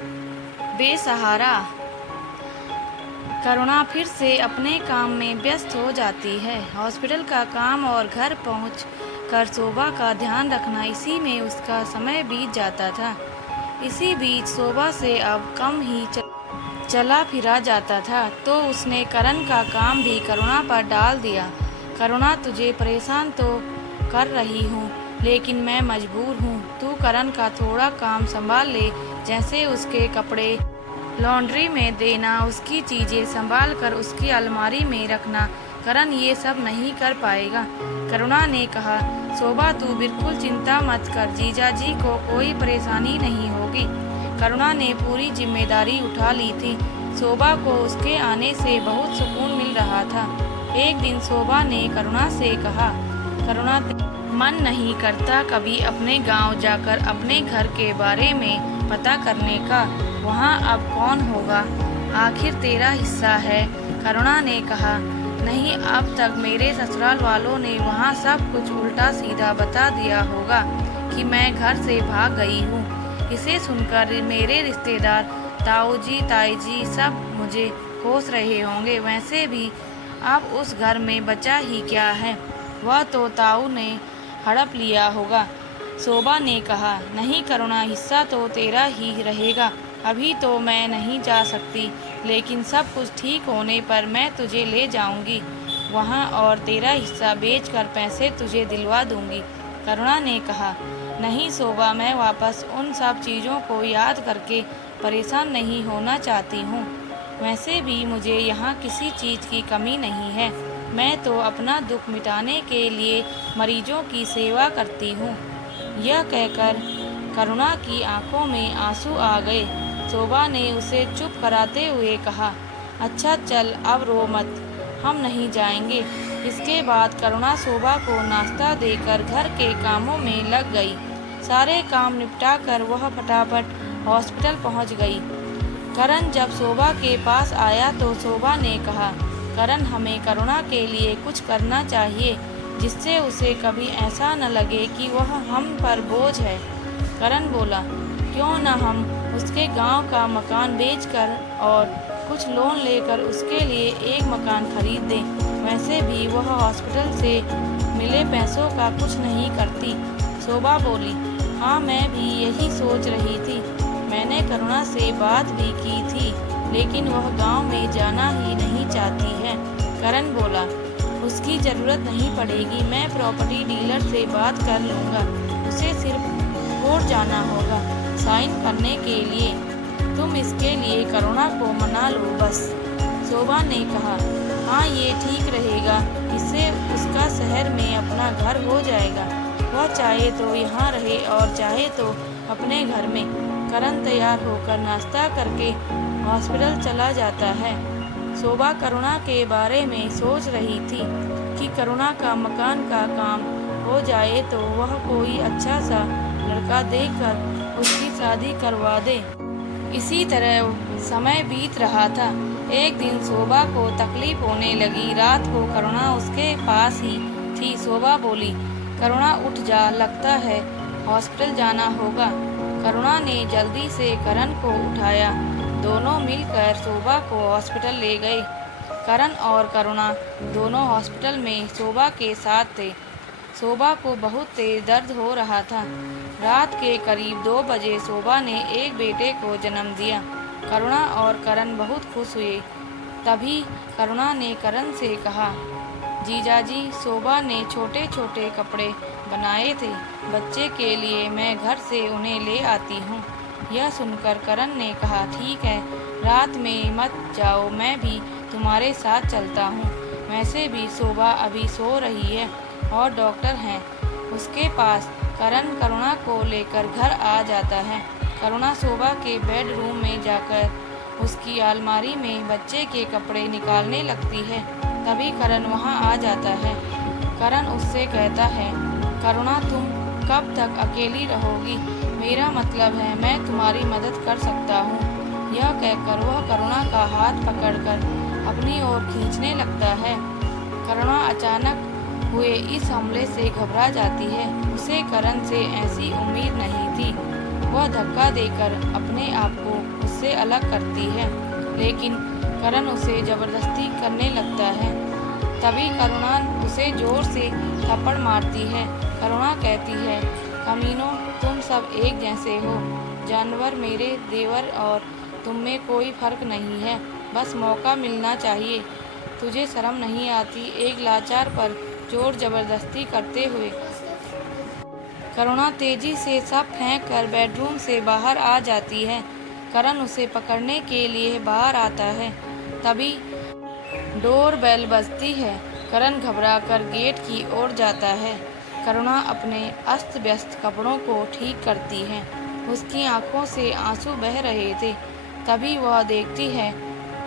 बेसहारा करुणा फिर से अपने काम में व्यस्त हो जाती है। हॉस्पिटल का काम और घर पहुंच कर शोभा का ध्यान रखना, इसी में उसका समय बीत जाता था। इसी बीच शोभा से अब कम ही चला फिरा जाता था, तो उसने करण का काम भी करुणा पर डाल दिया। करुणा, तुझे परेशान तो कर रही हूँ, लेकिन मैं मजबूर हूँ। तू करण का थोड़ा काम संभाल ले, जैसे उसके कपड़े लॉन्ड्री में देना, उसकी चीज़ें संभाल कर उसकी अलमारी में रखना। करण ये सब नहीं कर पाएगा। करुणा ने कहा, शोभा तू बिल्कुल चिंता मत कर, जीजाजी को कोई परेशानी नहीं होगी। करुणा ने पूरी जिम्मेदारी उठा ली थी। शोभा को उसके आने से बहुत सुकून मिल रहा था। एक दिन शोभा ने करुणा से कहा, करुणा, मन नहीं करता कभी अपने गांव जाकर अपने घर के बारे में पता करने का? वहाँ अब कौन होगा? आखिर तेरा हिस्सा है। करुणा ने कहा, नहीं, अब तक मेरे ससुराल वालों ने वहाँ सब कुछ उल्टा सीधा बता दिया होगा कि मैं घर से भाग गई हूँ। इसे सुनकर मेरे रिश्तेदार, ताऊ जी, ताई जी सब मुझे कोस रहे होंगे। वैसे भी अब उस घर में बचा ही क्या है, वह तो ताऊ ने हड़प लिया होगा। शोभा ने कहा, नहीं करुणा, हिस्सा तो तेरा ही रहेगा। अभी तो मैं नहीं जा सकती, लेकिन सब कुछ ठीक होने पर मैं तुझे ले जाऊंगी वहाँ, और तेरा हिस्सा बेचकर पैसे तुझे दिलवा दूंगी। करुणा ने कहा, नहीं शोभा, मैं वापस उन सब चीज़ों को याद करके परेशान नहीं होना चाहती हूँ। वैसे भी मुझे यहाँ किसी चीज़ की कमी नहीं है। मैं तो अपना दुख मिटाने के लिए मरीजों की सेवा करती हूँ। यह कहकर करुणा की आंखों में आंसू आ गए। शोभा ने उसे चुप कराते हुए कहा, अच्छा चल, अब रो मत, हम नहीं जाएंगे। इसके बाद करुणा शोभा को नाश्ता देकर घर के कामों में लग गई। सारे काम निपटाकर वह फटाफट हॉस्पिटल पहुंच गई। करण जब शोभा के पास आया तो शोभा ने कहा, करण, हमें करुणा के लिए कुछ करना चाहिए, जिससे उसे कभी ऐसा न लगे कि वह हम पर बोझ है। करण बोला, क्यों न हम उसके गांव का मकान बेचकर और कुछ लोन लेकर उसके लिए एक मकान खरीद दें। वैसे भी वह हॉस्पिटल से मिले पैसों का कुछ नहीं करती। शोभा बोली, हाँ, मैं भी यही सोच रही थी। मैंने करुणा से बात भी की थी, लेकिन वह गांव में जाना ही नहीं चाहती है। करण बोला, उसकी ज़रूरत नहीं पड़ेगी, मैं प्रॉपर्टी डीलर से बात कर लूँगा। उसे सिर्फ कोर्ट जाना होगा साइन करने के लिए। तुम इसके लिए करुणा को मना लो बस। शोभा ने कहा, हाँ, ये ठीक रहेगा, इससे उसका शहर में अपना घर हो जाएगा। वह चाहे तो यहाँ रहे और चाहे तो अपने घर में। करण तैयार होकर नाश्ता करके हॉस्पिटल चला जाता है। शोभा करुणा के बारे में सोच रही थी कि करुणा का मकान का काम हो जाए तो वह कोई अच्छा सा लड़का देखकर उसकी शादी करवा दे। इसी तरह समय बीत रहा था। एक दिन शोभा को तकलीफ होने लगी। रात को करुणा उसके पास ही थी। शोभा बोली, करुणा उठ जा, लगता है हॉस्पिटल जाना होगा। करुणा ने जल्दी से करण को उठाया। दोनों मिलकर शोभा को हॉस्पिटल ले गए। करण और करुणा दोनों हॉस्पिटल में शोभा के साथ थे। शोभा को बहुत तेज दर्द हो रहा था। रात के करीब 2 बजे शोभा ने एक बेटे को जन्म दिया। करुणा और करण बहुत खुश हुए। तभी करुणा ने करण से कहा, जीजाजी, शोभा ने छोटे छोटे कपड़े बनाए थे बच्चे के लिए, मैं घर से उन्हें ले आती हूँ। यह सुनकर करण ने कहा, ठीक है, रात में मत जाओ, मैं भी तुम्हारे साथ चलता हूँ। वैसे भी शोभा अभी सो रही है और डॉक्टर हैं उसके पास। करण करुणा को लेकर घर आ जाता है। करुणा शोभा के बेडरूम में जाकर उसकी अलमारी में बच्चे के कपड़े निकालने लगती है। तभी करण वहाँ आ जाता है। करण उससे कहता है, करुणा, तुम कब तक अकेली रहोगी? मेरा मतलब है, मैं तुम्हारी मदद कर सकता हूँ। यह कहकर वह करुणा का हाथ पकड़कर अपनी ओर खींचने लगता है। करुणा अचानक हुए इस हमले से घबरा जाती है। उसे करण से ऐसी उम्मीद नहीं थी। वह धक्का देकर अपने आप को उससे अलग करती है, लेकिन करण उसे जबरदस्ती करने लगता है। तभी करुणा उसे जोर से थप्पड़ मारती है। करुणा कहती है, कमीनों, तुम सब एक जैसे हो। जानवर मेरे देवर और तुम में कोई फर्क नहीं है, बस मौका मिलना चाहिए। तुझे शर्म नहीं आती एक लाचार पर जोर जबरदस्ती करते हुए। करुणा तेजी से सब फेंक कर बेडरूम से बाहर आ जाती है। करण उसे पकड़ने के लिए बाहर आता है। तभी डोर बेल बजती है। करण घबराकर गेट की ओर जाता है। करुणा अपने अस्त व्यस्त कपड़ों को ठीक करती है। उसकी आंखों से आंसू बह रहे थे। तभी वह देखती है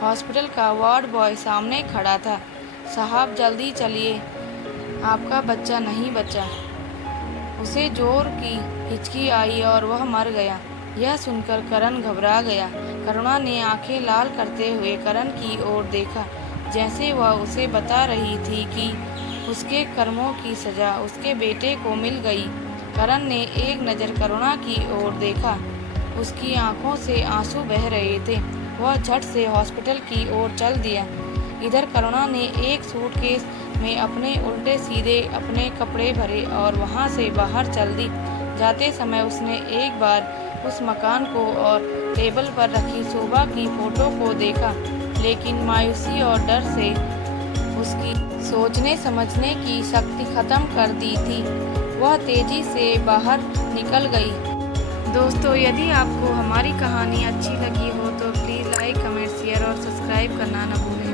हॉस्पिटल का वार्ड बॉय सामने खड़ा था। साहब जल्दी चलिए, आपका बच्चा नहीं बचा। उसे जोर की हिचकी आई और वह मर गया। यह सुनकर करण घबरा गया। करुणा ने आंखें लाल करते हुए करण की ओर देखा, जैसे वह उसे बता रही थी कि उसके कर्मों की सजा उसके बेटे को मिल गई। करण ने एक नज़र करुणा की ओर देखा। उसकी आंखों से आंसू बह रहे थे। वह झट से हॉस्पिटल की ओर चल दिया। इधर करुणा ने एक सूटकेस में अपने उल्टे सीधे अपने कपड़े भरे और वहां से बाहर चल दी। जाते समय उसने एक बार उस मकान को और टेबल पर रखी शोभा की फोटो को देखा, लेकिन मायूसी और डर से उसकी सोचने समझने की शक्ति खत्म कर दी थी। वह तेजी से बाहर निकल गई। दोस्तों, यदि आपको हमारी कहानी अच्छी लगी हो तो प्लीज़ लाइक, कमेंट, शेयर और सब्सक्राइब करना न भूलें।